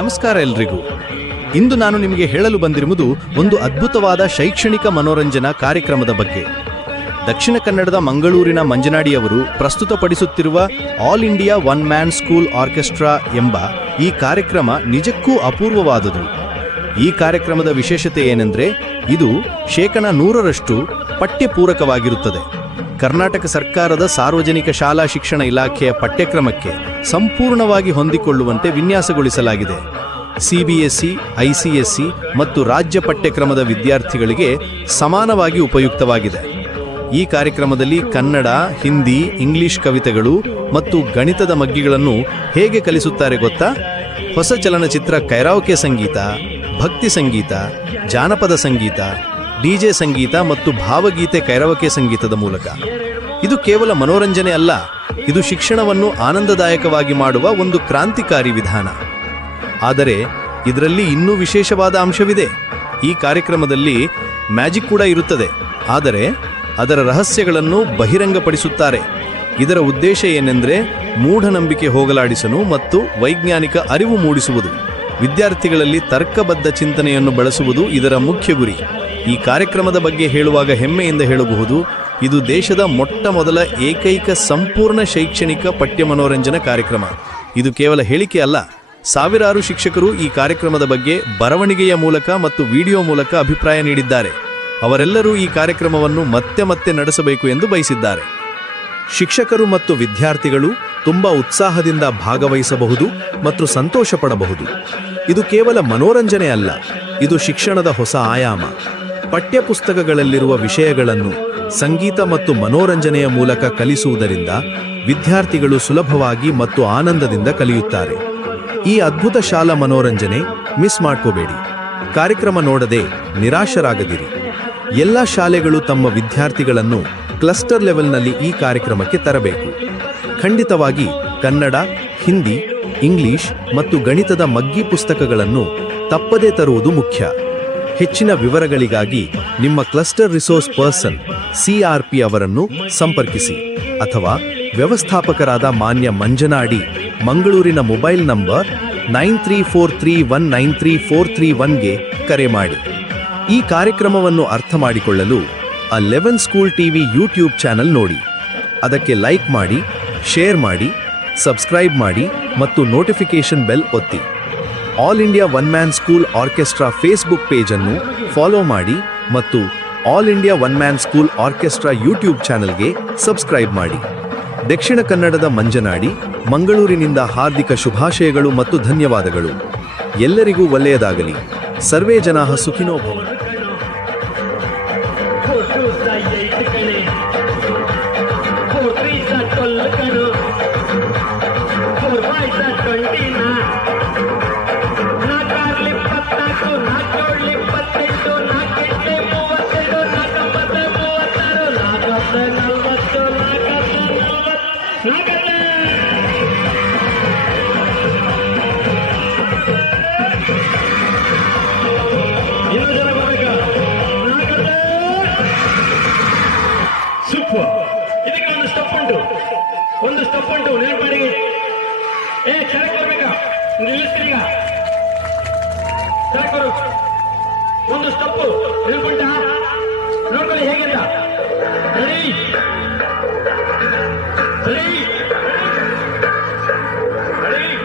ನಮಸ್ಕಾರ ಎಲ್ರಿಗೂ. ಇಂದು ನಾನು ನಿಮಗೆ ಹೇಳಲು ಬಂದಿರುವುದು ಒಂದು ಅದ್ಭುತವಾದ ಶೈಕ್ಷಣಿಕ ಮನೋರಂಜನಾ ಕಾರ್ಯಕ್ರಮದ ಬಗ್ಗೆ. ದಕ್ಷಿಣ ಕನ್ನಡದ ಮಂಗಳೂರಿನ ಮಂಜನಾಡಿಯವರು ಪ್ರಸ್ತುತಪಡಿಸುತ್ತಿರುವ all India one man school orchestra ಎಂಬ ಈ ಕಾರ್ಯಕ್ರಮ ನಿಜಕ್ಕೂ ಅಪೂರ್ವವಾದುದು. ಈ ಕಾರ್ಯಕ್ರಮದ ವಿಶೇಷತೆ ಏನೆಂದರೆ ಇದು 100% ಪಠ್ಯಪೂರಕವಾಗಿರುತ್ತದೆ. ಕರ್ನಾಟಕ ಸರ್ಕಾರದ ಸಾರ್ವಜನಿಕ ಶಾಲಾ ಶಿಕ್ಷಣ ಇಲಾಖೆಯ ಪಠ್ಯಕ್ರಮಕ್ಕೆ ಸಂಪೂರ್ಣವಾಗಿ ಹೊಂದಿಕೊಳ್ಳುವಂತೆ ವಿನ್ಯಾಸಗೊಳಿಸಲಾಗಿದೆ. CBSE, ICSE ಮತ್ತು ರಾಜ್ಯ ಪಠ್ಯಕ್ರಮದ ವಿದ್ಯಾರ್ಥಿಗಳಿಗೆ ಸಮಾನವಾಗಿ ಉಪಯುಕ್ತವಾಗಿದೆ. ಈ ಕಾರ್ಯಕ್ರಮದಲ್ಲಿ ಕನ್ನಡ, ಹಿಂದಿ, ಇಂಗ್ಲಿಷ್ ಕವಿತೆಗಳು ಮತ್ತು ಗಣಿತದ ಮಗ್ಗಿಗಳನ್ನು ಹೇಗೆ ಕಲಿಸುತ್ತಾರೆ ಗೊತ್ತಾ? ಹೊಸ ಚಲನಚಿತ್ರ ಕೈರಾವಕೆ ಸಂಗೀತ, ಭಕ್ತಿ ಸಂಗೀತ, ಜಾನಪದ ಸಂಗೀತ, DJ ಸಂಗೀತ ಮತ್ತು ಭಾವಗೀತೆ ಕೈರಾವಕೆ ಸಂಗೀತದ ಮೂಲಕ. ಇದು ಕೇವಲ ಮನೋರಂಜನೆ ಅಲ್ಲ, ಇದು ಶಿಕ್ಷಣವನ್ನು ಆನಂದದಾಯಕವಾಗಿ ಮಾಡುವ ಒಂದು ಕ್ರಾಂತಿಕಾರಿ ವಿಧಾನ. ಆದರೆ ಇದರಲ್ಲಿ ಇನ್ನೂ ವಿಶೇಷವಾದ ಅಂಶವಿದೆ. ಈ ಕಾರ್ಯಕ್ರಮದಲ್ಲಿ ಮ್ಯಾಜಿಕ್ ಕೂಡ ಇರುತ್ತದೆ, ಆದರೆ ಅದರ ರಹಸ್ಯಗಳನ್ನು ಬಹಿರಂಗಪಡಿಸುತ್ತಾರೆ. ಇದರ ಉದ್ದೇಶ ಏನೆಂದರೆ ಮೂಢನಂಬಿಕೆ ಹೋಗಲಾಡಿಸಲು ಮತ್ತು ವೈಜ್ಞಾನಿಕ ಅರಿವು ಮೂಡಿಸುವುದು. ವಿದ್ಯಾರ್ಥಿಗಳಲ್ಲಿ ತರ್ಕಬದ್ಧ ಚಿಂತನೆಯನ್ನು ಬೆಳೆಸುವುದು ಇದರ ಮುಖ್ಯ ಗುರಿ. ಈ ಕಾರ್ಯಕ್ರಮದ ಬಗ್ಗೆ ಹೇಳುವಾಗ ಹೆಮ್ಮೆಯಿಂದ ಹೇಳಬಹುದು, ಇದು ದೇಶದ ಮೊಟ್ಟ ಮೊದಲ ಏಕೈಕ ಸಂಪೂರ್ಣ ಶೈಕ್ಷಣಿಕ ಪಠ್ಯ ಮನೋರಂಜನಾ ಕಾರ್ಯಕ್ರಮ. ಇದು ಕೇವಲ ಹೇಳಿಕೆ ಅಲ್ಲ, ಸಾವಿರಾರು ಶಿಕ್ಷಕರು ಈ ಕಾರ್ಯಕ್ರಮದ ಬಗ್ಗೆ ಬರವಣಿಗೆಯ ಮೂಲಕ ಮತ್ತು ವಿಡಿಯೋ ಮೂಲಕ ಅಭಿಪ್ರಾಯ ನೀಡಿದ್ದಾರೆ. ಅವರೆಲ್ಲರೂ ಈ ಕಾರ್ಯಕ್ರಮವನ್ನು ಮತ್ತೆ ಮತ್ತೆ ನಡೆಸಬೇಕು ಎಂದು ಬಯಸಿದ್ದಾರೆ. ಶಿಕ್ಷಕರು ಮತ್ತು ವಿದ್ಯಾರ್ಥಿಗಳು ತುಂಬಾ ಉತ್ಸಾಹದಿಂದ ಭಾಗವಹಿಸಬಹುದು ಮತ್ತು ಸಂತೋಷ ಪಡಬಹುದು. ಇದು ಕೇವಲ ಮನೋರಂಜನೆ ಅಲ್ಲ, ಇದು ಶಿಕ್ಷಣದ ಹೊಸ ಆಯಾಮ. ಪಠ್ಯಪುಸ್ತಕಗಳಲ್ಲಿರುವ ವಿಷಯಗಳನ್ನು ಸಂಗೀತ ಮತ್ತು ಮನೋರಂಜನೆಯ ಮೂಲಕ ಕಲಿಸುವುದರಿಂದ ವಿದ್ಯಾರ್ಥಿಗಳು ಸುಲಭವಾಗಿ ಮತ್ತು ಆನಂದದಿಂದ ಕಲಿಯುತ್ತಾರೆ. ಈ ಅದ್ಭುತ ಶಾಲಾ ಮನೋರಂಜನೆ ಮಿಸ್ ಮಾಡ್ಕೋಬೇಡಿ. ಕಾರ್ಯಕ್ರಮ ನೋಡದೆ ನಿರಾಶರಾಗದಿರಿ. ಎಲ್ಲ ಶಾಲೆಗಳು ತಮ್ಮ ವಿದ್ಯಾರ್ಥಿಗಳನ್ನು ಕ್ಲಸ್ಟರ್ ಲೆವೆಲ್ನಲ್ಲಿ ಈ ಕಾರ್ಯಕ್ರಮಕ್ಕೆ ತರಬೇಕು. ಖಂಡಿತವಾಗಿ ಕನ್ನಡ, ಹಿಂದಿ, ಇಂಗ್ಲಿಷ್ ಮತ್ತು ಗಣಿತದ ಮಗ್ಗಿ ಪುಸ್ತಕಗಳನ್ನು ತಪ್ಪದೇ ತರುವುದು ಮುಖ್ಯ. ಹೆಚ್ಚಿನ ವಿವರಗಳಿಗಾಗಿ ನಿಮ್ಮ ಕ್ಲಸ್ಟರ್ ರಿಸೋರ್ಸ್ ಪರ್ಸನ್ CRP ಅವರನ್ನು ಸಂಪರ್ಕಿಸಿ ಅಥವಾ ವ್ಯವಸ್ಥಾಪಕರಾದ ಮಾನ್ಯ ಮಂಜನಾಡಿ, ಮಂಗಳೂರಿನ ಮೊಬೈಲ್ ನಂಬರ್ 9343193431ಗೆ ಕರೆ ಮಾಡಿ. ಈ ಕಾರ್ಯಕ್ರಮವನ್ನು ಅರ್ಥ ಮಾಡಿಕೊಳ್ಳಲು 11 ಸ್ಕೂಲ್ ಟಿವಿ ಯೂಟ್ಯೂಬ್ ಚಾನೆಲ್ ನೋಡಿ. ಅದಕ್ಕೆ ಲೈಕ್ ಮಾಡಿ, ಶೇರ್ ಮಾಡಿ, ಸಬ್ಸ್ಕ್ರೈಬ್ ಮಾಡಿ ಮತ್ತು ನೋಟಿಫಿಕೇಶನ್ ಬೆಲ್ ಒತ್ತಿ. All India one man school orchestra Facebook page ಅನ್ನು ಫಾಲೋ ಮಾಡಿ ಮತ್ತು all India one man school orchestra YouTube ಚಾನೆಲ್ಗೆ ಸಬ್ಸ್ಕ್ರೈಬ್ ಮಾಡಿ. ದಕ್ಷಿಣ ಕನ್ನಡದ ಮಂಜನಾಡಿ, ಮಂಗಳೂರಿನಿಂದ ಹಾರ್ದಿಕ ಶುಭಾಶಯಗಳು ಮತ್ತು ಧನ್ಯವಾದಗಳು. ಎಲ್ಲರಿಗೂ ಒಳ್ಳೆಯದಾಗಲಿ. ಸರ್ವೇ ಜನಾಃ ಸುಖಿನೋ ಭವಂತು. ಇದಕ್ಕೆ ಒಂದು ಸ್ಟೆಪ್ ಉಂಟು ನೆನಪಡಿ. ಕೆಳಗೆ ಬರ್ಬೇಕಾ? ನಿಲ್ಲಿಸ್ತೀಗ ಕೆಳಗೆ ಬರು. ಒಂದು ಸ್ಟೆಪ್ ನೆನಪುಂಟ ನೋಡ್ಕೊಳ್ಳಿ ಹೇಗಿಲ್ಲ. Ready ready ready.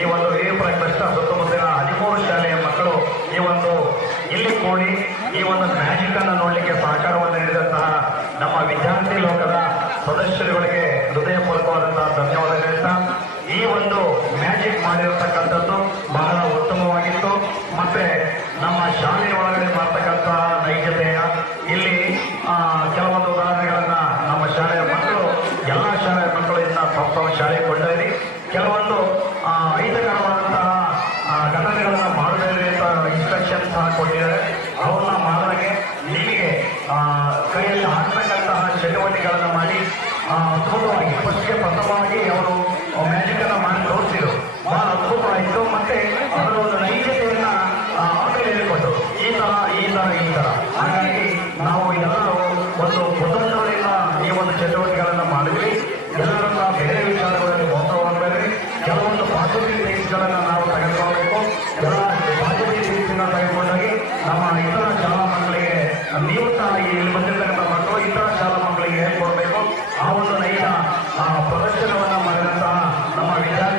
ಈ ಒಂದು ವಿವಿಪುರ ಕ್ಲಸ್ಟರ್ ಸುತ್ತಮುತ್ತಲಿನ 13 ಶಾಲೆಯ ಮಕ್ಕಳು ಈ ಒಂದು ಇಲ್ಲಿ ಕೂಡಿ ಈ ಒಂದು ಮ್ಯಾಜಿಕ್ ಅನ್ನು ನೋಡಲಿಕ್ಕೆ ಸಹಕಾರವನ್ನು ನೀಡಿದಂತಹ ನಮ್ಮ ವಿದ್ಯಾರ್ಥಿ ಲೋಕದ ಸದಸ್ಯರುಗಳಿಗೆ ಹೃದಯಪೂರ್ವಕವಾದಂತಹ ಧನ್ಯವಾದ ಹೇಳ್ತಾ ಈ ಒಂದು ಮ್ಯಾಜಿಕ್ ಮಾಡಿರತಕ್ಕಂಥದ್ದು ಬಹಳ ಉತ್ತಮವಾಗಿತ್ತು. ಮತ್ತೆ ನಮ್ಮ ಶಾಲೆಯ ಒಳಗಡೆ ಮಾಡ್ತಕ್ಕಂಥ ನೈಜತೆಯ ಇಲ್ಲಿ ಕೆಲವೊಂದು ಉದಾಹರಣೆಗಳನ್ನ ನಮ್ಮ ಶಾಲೆಯ ಮಕ್ಕಳು ಎಲ್ಲ ಶಾಲೆಯ ಮಕ್ಕಳು ಇನ್ನ ತಮ್ಮ ಶಾಲೆಗೆ ಕೊಂಡೊಯ್ದು ಕೆಲವೊಂದು ಅಹಿತಕರವಾದಂತಹ ಘಟನೆಗಳನ್ನ ಮಾಡಬೇಡಿ ಅಂತ ಇನ್ಸ್ಟ್ರಕ್ಷನ್ ಸಹ ಕೊಟ್ಟಿದ್ದಾರೆ. ಅವನ್ನ ಮಾಡಿದಾಗೆ ನಿಮಗೆ ಕೈಯಲ್ಲಿ ಹಾಕ್ತಕ್ಕಂತಹ ಚಟುವಟಿಕೆಗಳನ್ನು ಮಾಡಿ ಅದ್ಭುತವಾಗಿ ಫಸ್ಟ್ಗೆ ಪ್ರಥಮವಾಗಿ ಅವರು ಮ್ಯಾಜಿಕ್ ಅನ್ನ ಮಾಡಿ ತೋರಿಸಿದ್ರು. ಬಹಳ ಅದ್ಭುತವಾಯಿತು. ಮತ್ತೆ ಅದರ ಒಂದು ನೈಜತೆಯನ್ನ ಆಮೇಲೆ ಹೇಳಿಕೊಟ್ರು. ಈ ತರ ಹಾಗಾಗಿ ನಾವು ಎಲ್ಲರೂ ಒಂದು ಕುತಂತ್ರದಿಂದ ಈ ಒಂದು ಚಟುವಟಿಕೆಗಳನ್ನ ಮಾಡಿದ್ವಿ. ಎಲ್ಲರನ್ನ ಬೇರೆ ವಿಚಾರಗಳಲ್ಲಿ ಮೋಸ ಮಾಡಬೇಡ್ರಿ. ಕೆಲವೊಂದು ಪಾಸಿಟಿವ್ ಥಿಂಗ್ಸ್ಗಳನ್ನ ನಾವು ತೆಗೆದುಕೊಳ್ಬೇಕು. ಎಲ್ಲ ಪಾಸಿಟಿವ್ ಥಿಂಗ್ಸ್ನ ತೆಗೆದುಕೊಂಡಾಗಿ ನಮ್ಮ ಇತರ ಶಾಲಾ ಮಕ್ಕಳಿಗೆ ನೀವು ಸಹ ಇಲ್ಲಿ ಬಂದಿರ್ತಕ್ಕಂಥ ಮಕ್ಕಳು ಇತರ ಶಾಲಾ ಮಕ್ಕಳಿಗೆ ಹೇಳ್ಕೊಡ್ಬೇಕು. ಆ ಒಂದು ನೈಜ ಪ್ರದರ್ಶನವನ್ನ ಮಾಡಿದಂತಹ ನಮ್ಮ ವಿದ್ಯಾರ್ಥಿ